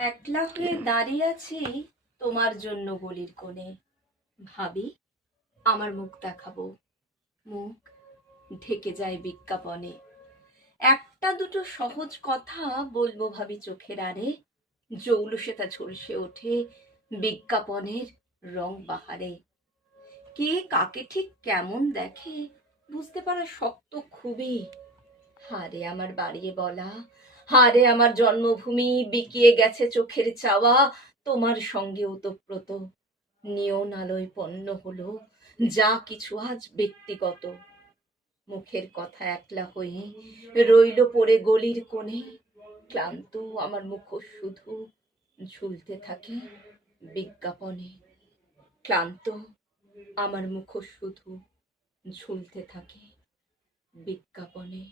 একলা হয়ে দাঁড়িয়ে আছি তোমার জন্য গলির কোণে। ভাবি আমার মুখ দেখাবো, মুখ ঢেকে যায় বিজ্ঞাপনে। একটা দুটো সহজ কথা বলবো ভাবি চোখের আড়ে, জৌলুসে তা ঝলসে ওঠে বিজ্ঞাপনের রং বাহারে। কে কাকে ঠিক কেমন দেখে বুঝতে পারা শক্ত খুবই। হারে আমার বাড়িয়ে বলা, হারে আমার জন্মভূমি, বিকিয়ে গেছে চোখের চাওয়া। তোমার সঙ্গে ওতপ্রোত নিয়ন আলোয় পণ্য হলো যা কিছু আজ ব্যক্তিগত। মুখের কথা একলা হয়ে রইল পড়ে গলির কোণে। ক্লান্ত আমার মুখোশ শুধু ঝুলতে থাকে বিজ্ঞাপনে। ক্লান্ত আমার মুখোশ শুধু ঝুলতে থাকে বিজ্ঞাপনে।